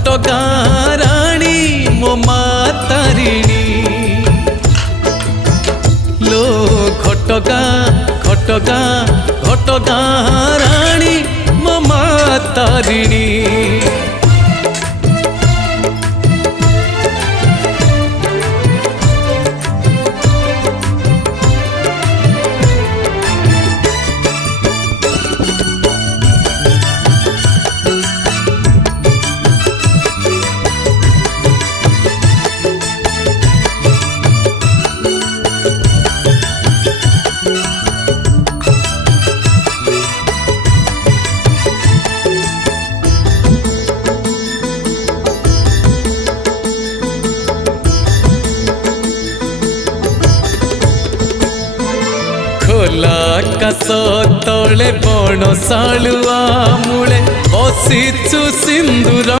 घटगाँ राणी मो माँ तारिणी लो घटगाँ राणी मो माँ तारिणी खोला आकाश तले बण सालुआ मूले बसीचु सिंदूर